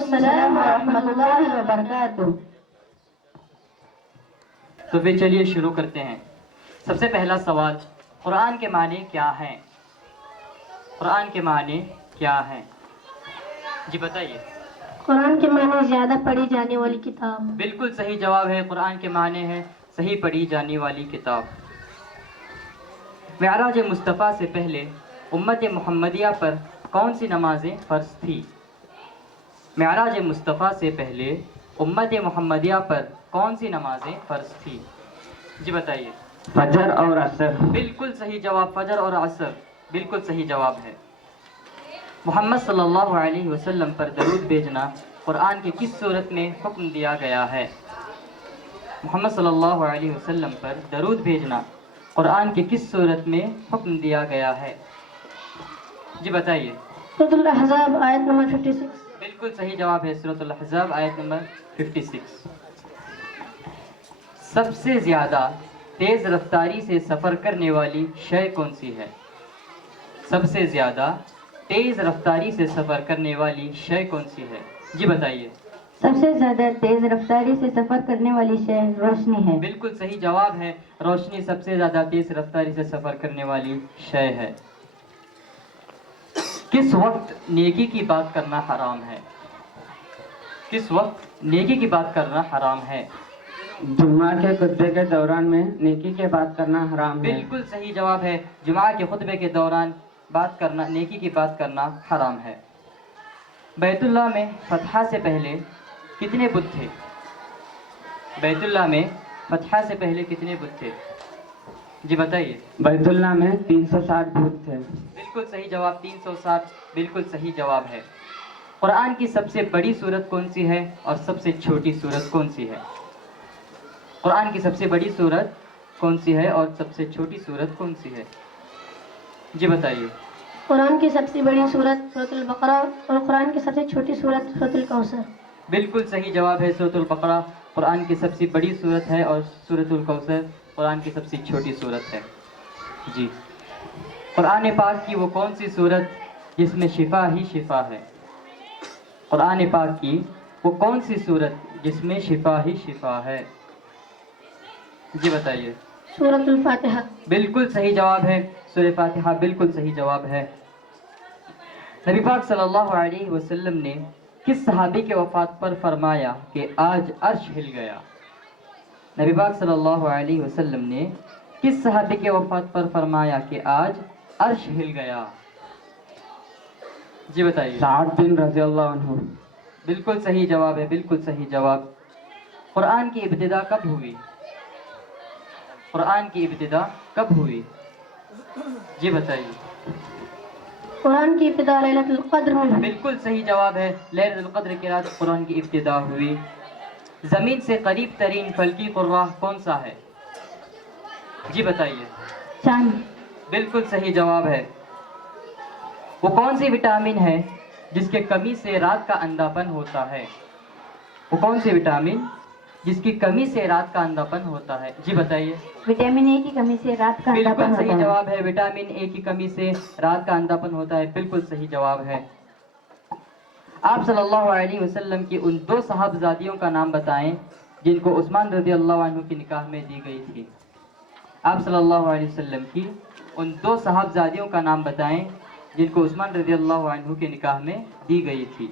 السلام ورحمۃ اللہ وبرکاتہ۔ تو پھر چلیے شروع کرتے ہیں۔ سب سے پہلا سوال، قرآن کے معنی کیا ہیں؟ قرآن کے معنی کیا ہیں؟ جی بتائیے۔ قرآن کے معنی زیادہ پڑھی جانے والی کتاب۔ بالکل صحیح جواب ہے، قرآن کے معنی ہے صحیح پڑھی جانے والی کتاب۔ معراج مصطفیٰ سے پہلے امت محمدیہ پر کون سی نمازیں فرض تھی؟ معراج مصطفیٰ سے پہلے امت محمدیہ پر کون سی نمازیں فرض تھی؟ جی بتائیے۔ فجر اور عصر۔ بالکل صحیح جواب، فجر اور عصر، بالکل صحیح جواب ہے۔ محمد صلی اللہ علیہ وسلم پر درود بھیجنا قرآن کی کس صورت میں حکم دیا گیا ہے؟ محمد صلی اللہ علیہ وسلم پر درود بھیجنا قرآن کی کس صورت میں حکم دیا گیا ہے؟ جی بتائیے۔ سورۃ الاحزاب آیت نمبر 56۔ بالکل صحیح جواب ہے، سورۃ الاحزاب آیت نمبر 56۔ سب سے زیادہ تیز رفتاری سے سفر کرنے والی شے کون سی ہے؟ سب سے زیادہ تیز رفتاری سے سفر کرنے والی شے کون سی ہے؟ جی بتائیے۔ سب سے زیادہ تیز رفتاری سے سفر کرنے والی شے روشنی ہے۔ بالکل صحیح جواب ہے، روشنی سب سے زیادہ تیز رفتاری سے سفر کرنے والی شے ہے۔ کس وقت نیکی کی بات کرنا حرام ہے؟ کس وقت نیکی کی بات کرنا حرام ہے؟ جمعہ کے خطبے کے دوران میں نیکی کے بات کرنا حرام ہے۔ بالکل صحیح جواب ہے، جمعہ کے خطبے کے دوران بات کرنا، نیکی کی بات کرنا حرام ہے۔ بیت اللہ میں فتح سے پہلے کتنے بت تھے؟ بیت اللہ میں فتح سے پہلے کتنے بت تھے؟ جی بتائیے۔ بیت اللہ میں 360 بت تھے۔ بالکل صحیح جواب، 360 بالکل صحیح جواب ہے۔ قرآن کی سب سے بڑی سورت کون سی ہے اور سب سے چھوٹی سورت کون سی ہے؟ قرآن کی سب سے بڑی سورت کون سی ہے اور سب سے چھوٹی سورت کون سی ہے؟ جی بتائیے۔ قرآن کی سب سے بڑی سورت سورۃ البقرہ اور قرآن کی سب سے چھوٹی سورت سورۃ الکوثر۔ بالکل صحیح جواب ہے، سورۃ البقرہ قرآن کی سب سے بڑی سورت ہے اور سورۃ الکوثر قرآن کی سب سے چھوٹی سورت ہے۔ جی، قرآن پاک کی وہ کون سی سورت جس میں شفا ہی شفا ہے؟ قرآن پاک کی وہ کون سی سورت جس میں شفا ہی شفا ہے؟ جی بتائیے۔ سورۃ الفاتحہ۔ بالکل صحیح جواب ہے، سورہ فاتحہ بالکل صحیح جواب ہے۔ نبی پاک صلی اللہ علیہ وسلم نے کس صحابی کے وفات پر فرمایا کہ آج عرش ہل گیا؟ نبی پاک صلی اللہ علیہ وسلم نے کس صحابی کے وفات پر فرمایا کہ آج عرش ہل گیا؟ جی بتائیے۔ سعد بن رضی اللہ عنہ۔ بالکل صحیح جواب ہے، بالکل صحیح جواب۔ قرآن کی ابتدا کب ہوئی؟ قرآن کی ابتدا کب ہوئی؟ جی بتائیے۔ قرآن کی ابتدا لیلۃ القدر میں ہوئی۔ بالکل صحیح جواب ہے، لیلۃ القدر کی رات قرآن کی ابتدا ہوئی۔ زمین سے قریب ترین فلکی قرہ کون سا ہے؟ جی بتائیے۔ چاند۔ بالکل صحیح جواب ہے۔ وہ کون سی وٹامن ہے جس کے کمی سے رات کا اندھاپن ہوتا ہے؟ وہ کون سی وٹامن جس کی کمی سے رات کا اندھاپن ہوتا ہے؟ جی بتائیے۔ وٹامن اے کی کمی سے رات کا اندھاپن بالکل ہوتا صحیح ہے۔ جواب ہے، وٹامن اے کی کمی سے رات کا اندھاپن ہوتا ہے، بالکل صحیح جواب ہے۔ آپ صلی اللہ علیہ وسلم کی ان 2 صحابزادیوں کا نام بتائیں جن کو عثمان رضی اللہ عنہ کی نکاح میں دی گئی تھی۔ آپ صلی اللہ علیہ وسلم کی ان 2 صحابزادیوں کا نام بتائیں جن کو عثمان رضی اللہ عنہ کی نکاح میں دی گئی تھی۔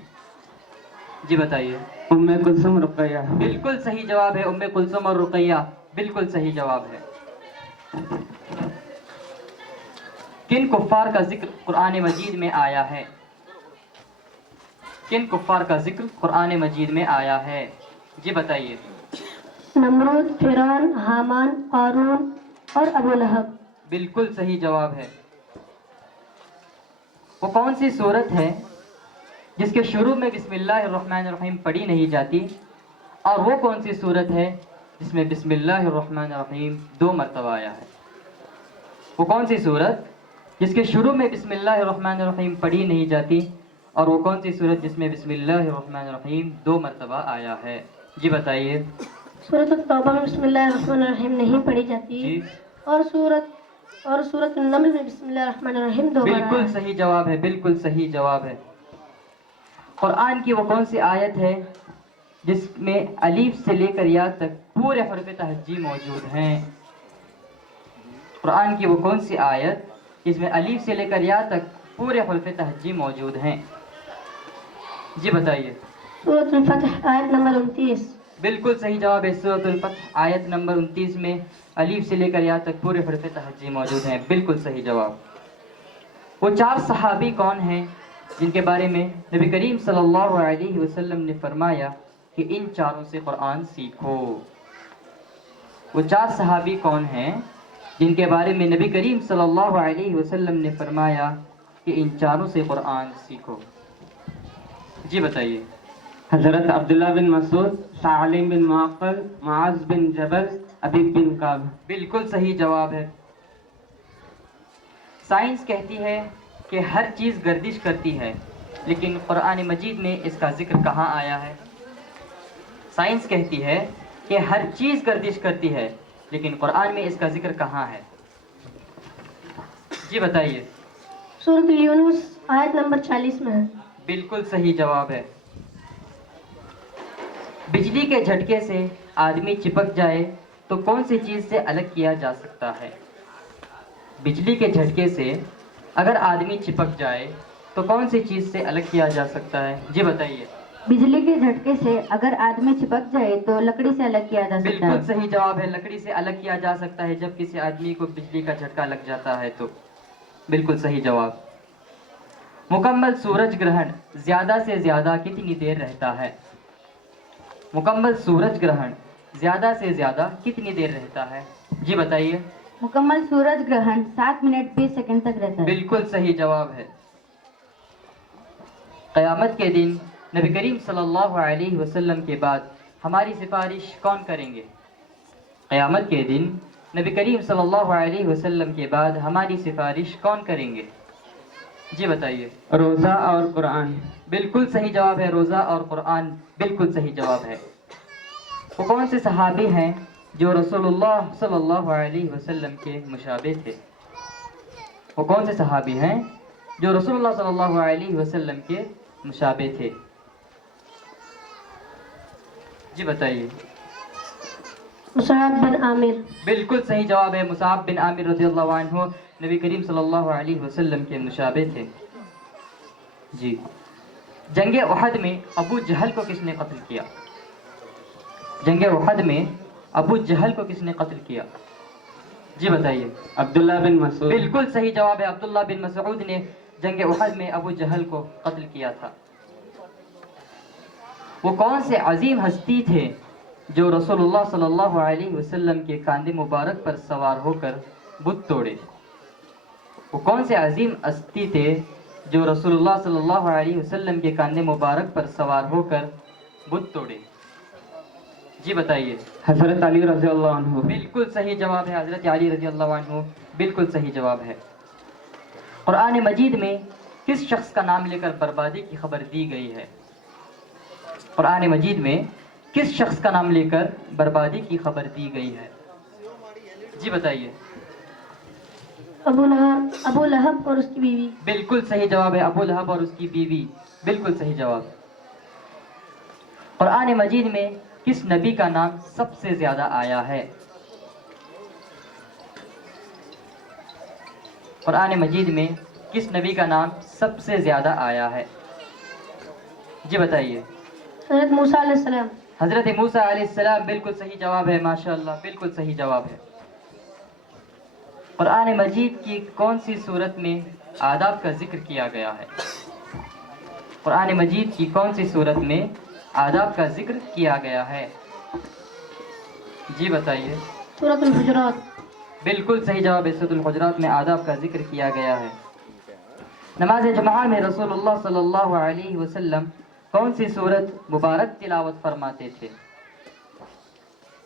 جی بتائیے۔ ام کلثوم، رقیہ۔ بالکل صحیح جواب ہے، ام کلثوم اور رقیہ بالکل صحیح جواب ہے۔ کن کفار کا ذکر قرآن مجید میں آیا ہے؟ کن کفار کا ذکر قرآن مجید میں آیا ہے؟ جی بتائیے۔ نمرود، فرعون، حامان، قارون اور ابو لہب۔ بالکل صحیح جواب ہے۔ وہ کون سی سورت ہے جس کے شروع میں بسم اللہ الرحمن الرحیم پڑھی نہیں جاتی، اور وہ کون سی سورت ہے جس میں بسم اللہ الرحمن الرحیم 2 مرتبہ آیا ہے؟ وہ کون سی سورت جس کے شروع میں بسم اللہ الرحمن الرحیم پڑھی نہیں جاتی، اور وہ کون سی سورت جس میں بسم اللہ الرحمن الرحیم 2 مرتبہ آیا ہے؟ جی بتائیے۔ سورۃ التوبہ میں بسم اللہ الرحمن الرحیم نہیں پڑھی جاتی، جی اور سورۃ النمل میں بسم اللہ الرحمن الرحیم 2 بار آیا بالکل ہے۔ صحیح جواب ہے، بالکل صحیح جواب ہے۔ قرآن کی وہ کون سی آیت ہے جس میں الف سے لے کر یا تک پورے حروف تہجی موجود ہیں؟ قرآن کی وہ کون سی آیت جس میں الف سے لے کر یا تک پورے حروف تہجی موجود ہیں؟ جی بتائیے۔ سورة الفتح آیت نمبر 29۔ بالکل صحیح جواب ہے، سورۃ الفتح آیت نمبر 29 میں الف سے لے کر یا تک پورے حروف تہجی موجود ہیں۔ بالکل صحیح جواب۔ وہ 4 صحابی کون ہیں جن کے بارے میں نبی کریم صلی اللہ علیہ وسلم نے فرمایا کہ ان چاروں سے قرآن سیکھو؟ وہ 4 صحابی کون ہیں جن کے بارے میں نبی کریم صلی اللہ علیہ وسلم نے فرمایا کہ ان چاروں سے قرآن سیکھو؟ جی بتائیے۔ حضرت عبداللہ بن مسعود، سالم بن معقل، معاذ بن جبل، حبیب بن کعب۔ بالکل صحیح جواب ہے۔ سائنس کہتی ہے کہ ہر چیز گردش کرتی ہے، لیکن قرآن مجید میں اس کا ذکر کہاں آیا ہے؟ سائنس کہتی ہے کہ ہر چیز گردش کرتی ہے، لیکن قرآن میں اس کا ذکر کہاں ہے؟ جی بتائیے۔ سورة یونس آیت نمبر 40 میں ہے۔ بالکل صحیح جواب ہے۔ بجلی کے جھٹکے سے آدمی چپک جائے تو کون سی چیز سے الگ کیا جا سکتا ہے؟ بجلی کے جھٹکے سے اگر آدمی چپک جائے تو کون سی چیز سے الگ کیا جا سکتا ہے؟ جی بتائیے۔ بجلی کے جھٹکے سے اگر آدمی چپک جائے تو لکڑی سے الگ کیا جا سکتا بالکل ہے۔ صحیح جواب ہے، لکڑی سے الگ کیا جا سکتا ہے جب کسی آدمی کو بجلی کا جھٹکا لگ جاتا ہے تو۔ بالکل صحیح جواب۔ مکمل سورج گرہن زیادہ سے زیادہ کتنی دیر رہتا ہے؟ مکمل سورج گرہن زیادہ سے زیادہ کتنی دیر رہتا ہے؟ جی بتائیے۔ مکمل سورج گرہن 7 منٹ 20 سیکنڈ تک رہتا ہے۔ بالکل صحیح جواب ہے۔ قیامت کے دن نبی کریم صلی اللہ علیہ وسلم کے بعد ہماری سفارش کون کریں گے؟ قیامت کے دن نبی کریم صلی اللہ علیہ وسلم کے بعد ہماری سفارش کون کریں گے؟ جی بتائیے۔ روزہ اور قرآن۔ بالکل صحیح جواب ہے، روزہ اور قرآن بالکل صحیح جواب ہے۔ وہ کون سے صحابی ہیں جو رسول اللہ صلی اللہ علیہ وسلم کے مشابہ تھے؟ وہ کون سے صحابی ہیں جو رسول اللہ صلی اللہ علیہ وسلم کے مشابہ تھے؟ جی بتائیے۔ مصعب بن عامر۔ بالکل صحیح جواب ہے، مصعب بن عامر رضی اللہ عنہ نبی کریم صلی اللہ علیہ وسلم کے مشابہ تھے۔ جی، جنگ احد میں ابو جہل کو کس نے قتل کیا؟ جنگ احد میں ابو جہل کو کس نے قتل کیا؟ جی بتائیے۔ عبداللہ بن مسعود۔ بالکل صحیح جواب ہے، عبداللہ بن مسعود نے جنگ احد میں ابو جہل کو قتل کیا تھا۔ وہ کون سے عظیم ہستی تھے جو رسول اللہ صلی اللہ علیہ وسلم کے کاندھے مبارک پر سوار ہو کر بت توڑے؟ وہ کون سے عظیم ہستی تھے جو رسول اللہ صلی اللہ علیہ وسلم کے کاندھے مبارک پر سوار ہو کر بت توڑے؟ جی بتائیے۔ حضرت علی رضی اللہ عنہ۔ بالکل صحیح جواب ہے، حضرت علی رضی اللہ عنہ بالکل صحیح جواب ہے۔ قرآن مجید میں کس شخص کا نام لے کر بربادی کی خبر دی گئی ہے؟ قرآن مجید میں کس شخص کا نام لے کر بربادی کی خبر دی گئی ہے؟ جی بتائیے۔ ابو لہب اور اس کی بیوی۔ بالکل صحیح جواب ہے، ابو لہب اور اس کی بیوی بالکل صحیح جواب۔ قرآن مجید میں کس نبی کا نام سب سے زیادہ آیا ہے؟ قرآن مجید میں کس نبی کا نام سب سے زیادہ آیا ہے؟ جی بتائیے۔ حضرت موسیٰ علیہ السلام۔ حضرت موسیٰ علیہ السلام بالکل صحیح جواب ہے، ماشاءاللہ بالکل صحیح جواب ہے۔ قرآن مجید کی کون سی صورت میں آداب کا ذکر کیا گیا ہے؟ قرآن مجید کی کون سی صورت میں آداب کا ذکر کیا گیا ہے؟ جی بتائیے۔ سورۃ الحجرات۔ بالکل صحیح جواب ہے، سورۃ الحجرات میں آداب کا ذکر کیا گیا ہے۔ نماز جمعہ میں رسول اللہ صلی اللہ علیہ وسلم کون سی سورت مبارک تلاوت فرماتے تھے؟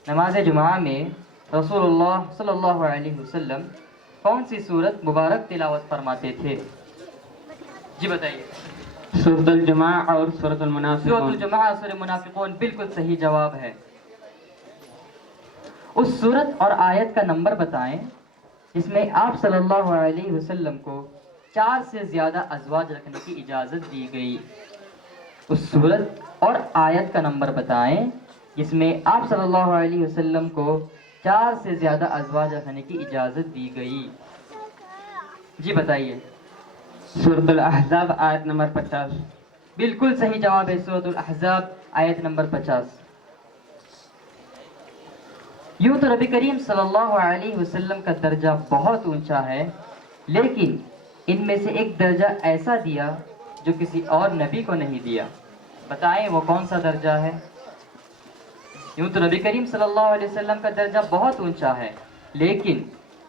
نماز جمعہ میں رسول اللہ صلی اللہ علیہ وسلم کون سی سورت مبارک تلاوت فرماتے تھے؟ جی بتائیے۔ سورۃ الجمعہ اور سورۃ سورۃ المنافقون۔ الجمعہ اور سورۃ المنافقون بالکل صحیح جواب ہے۔ اس سورت اور آیت کا نمبر بتائیں جس میں آپ صلی اللہ علیہ وسلم کو 4 سے زیادہ ازواج رکھنے کی اجازت دی گئی۔ اس صورت اور آیت کا نمبر بتائیں جس میں آپ صلی اللہ علیہ وسلم کو 4 سے زیادہ ازواج رکھنے کی اجازت دی گئی. جی بتائیے. سورۃ الاحزاب آیت نمبر 50. بالکل صحیح جواب ہے سورۃ الاحزاب آیت نمبر 50. یوں تو نبی کریم صلی اللہ علیہ وسلم کا درجہ بہت اونچا ہے، لیکن ان میں سے ایک درجہ ایسا دیا جو کسی اور نبی کو نہیں دیا. بتائیں وہ کون سا درجہ ہے؟ یوں تو نبی کریم صلی اللہ علیہ وسلم کا درجہ بہت اونچا ہے، لیکن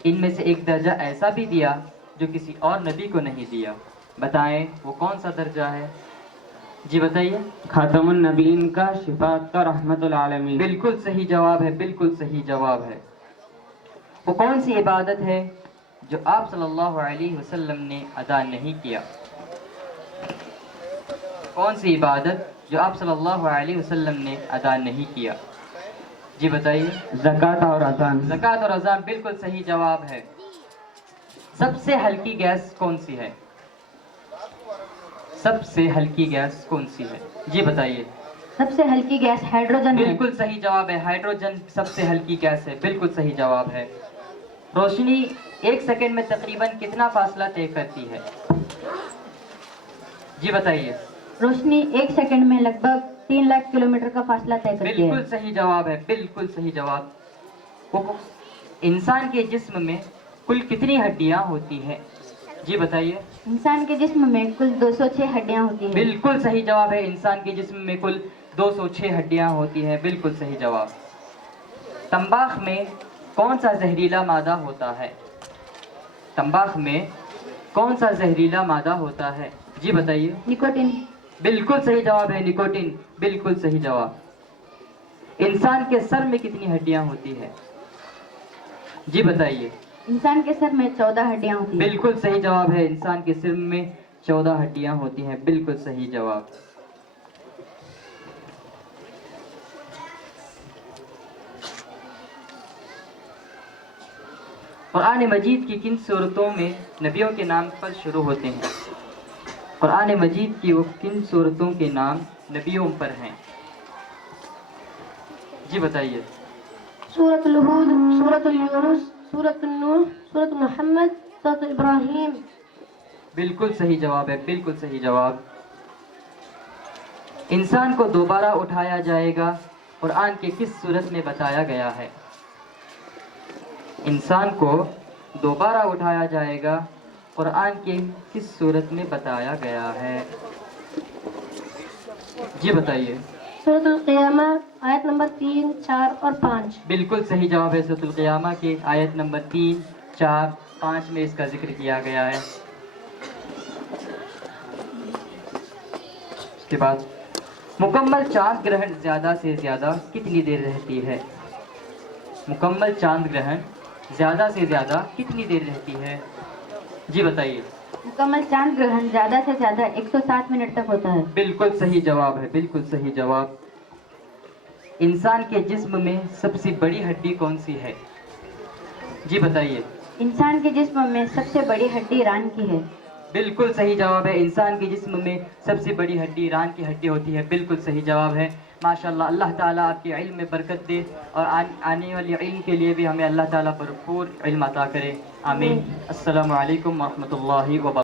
ان میں سے ایک درجہ ایسا بھی دیا جو کسی اور نبی کو نہیں دیا. بتائیں وہ کون سا درجہ ہے؟ جی بتائیے. خاتم النبیین کا، شفاعت کا، رحمت العالمین. بالکل صحیح جواب ہے، بالکل صحیح جواب ہے. وہ کون سی عبادت ہے جو آپ صلی اللہ علیہ وسلم نے ادا نہیں کیا؟ کون سی عبادت جو آپ صلی اللہ علیہ وسلم نے ادا نہیں کیا؟ جی بتائیے. زکوٰۃ اور اذان. زکوٰۃ اور اذان بالکل صحیح جواب ہے. سب سے ہلکی گیس کون سی ہے؟ سب سے ہلکی گیس کون سی ہے؟ جی بتائیے. سب سے ہلکی گیس ہائیڈروجن ہے. بالکل صحیح جواب ہے. ہائیڈروجن سب سے ہلکی گیس ہے. بالکل صحیح جواب ہے. روشنی 1 سیکنڈ میں تقریباً کتنا فاصلہ طے کرتی ہے؟ جی بتائیے. روشنی 1 سیکنڈ میں لگ بھگ 3 لاکھ کلومیٹر کا فاصلہ طے کرتی ہے. بالکل صحیح جواب ہے. بالکل صحیح جواب. وہ انسان کے جسم میں کل کتنی ہڈیاں ہوتی ہیں؟ جی بتائیے. انسان کے جسم میں کل 206 ہڈیاں ہوتی ہیں. بالکل صحیح جواب ہے. انسان کے جسم میں کل 206 ہڈیاں ہوتی ہیں. بالکل صحیح جواب. تمباک میں کون سا زہریلا مادہ ہوتا ہے؟ تمباک میں کون سا زہریلا مادہ ہوتا ہے؟ جی بتائیے. نکوٹین. بالکل صحیح جواب ہے. نکوٹین. بالکل صحیح جواب. انسان کے سر میں کتنی ہڈیاں ہوتی ہے؟ جی بتائیے. انسان کے سر میں 14 ہڈیاں ہوتی ہیں. بالکل صحیح جواب ہے. انسان کے سر میں 14 ہڈیاں ہوتی ہیں. بالکل صحیح جواب. قرآن مجید کی کن صورتوں میں نبیوں کے نام پر شروع ہوتے ہیں؟ قرآن مجید کی وہ کن صورتوں کے نام نبیوں پر ہیں؟ جی بتائیے. سورة الہود، سورة یونس، سورة النوح، سورة محمد، سورة ابراہیم. بالکل صحیح جواب ہے. بالکل صحیح جواب. انسان کو دوبارہ اٹھایا جائے گا قرآن کے کس صورت میں بتایا گیا ہے؟ انسان کو دوبارہ اٹھایا جائے گا قرآن کے کس صورت میں بتایا گیا ہے؟ جی بتائیے. سورة القیامہ آیت نمبر 3، 4 اور 5. بالکل صحیح جواب ہے. سورۃ القیامہ کے آیت نمبر 3، 4، 5 میں اس کا ذکر کیا گیا ہے. اس کے بعد مکمل چاند گرہن زیادہ سے زیادہ کتنی دیر رہتی ہے؟ مکمل چاند گرہن زیادہ سے زیادہ کتنی دیر رہتی ہے؟ جی بتائیے. مکمل چاند گرہن زیادہ سے زیادہ 107 منٹ تک ہوتا ہے. بالکل صحیح جواب ہے. بالکل صحیح جواب. انسان کے جسم میں سب سے بڑی ہڈی کون سی ہے؟ جی بتائیے. انسان کے جسم میں سب سے بڑی ہڈی ران کی ہے. بالکل صحیح جواب ہے. انسان کے جسم میں سب سے بڑی ہڈی ران کی ہڈی ہوتی ہے. بالکل صحیح جواب ہے. ماشاءاللہ. اللہ تعالیٰ آپ کے علم میں برکت دے اور آنے والی علم کے لیے بھی ہمیں اللہ تعالیٰ بھرپور علم عطا کرے. آمین. السلام علیکم ورحمۃ اللہ وبرکاتہ.